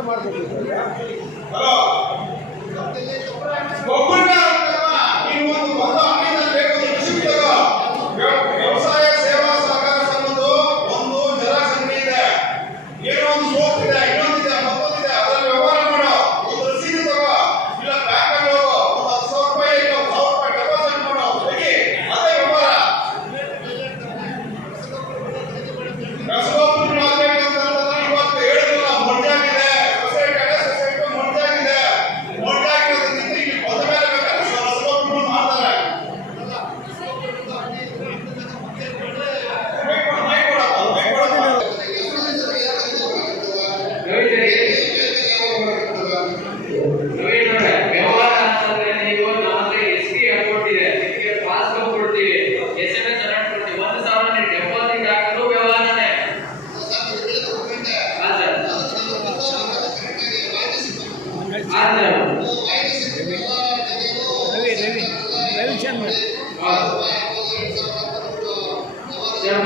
ಮಾಡ್ಬೇಕು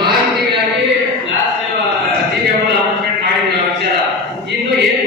ಮಾಡ್ತೀವಿ ಹಾಕಿ ಲಾಸ್ಟ್ ಟಿವಿ ಅವರ ಅನೌನ್ಸ್ಮೆಂಟ್ ಮಾಡಿದ್ರು ವಿಚಾರ ಇನ್ನು ಏನು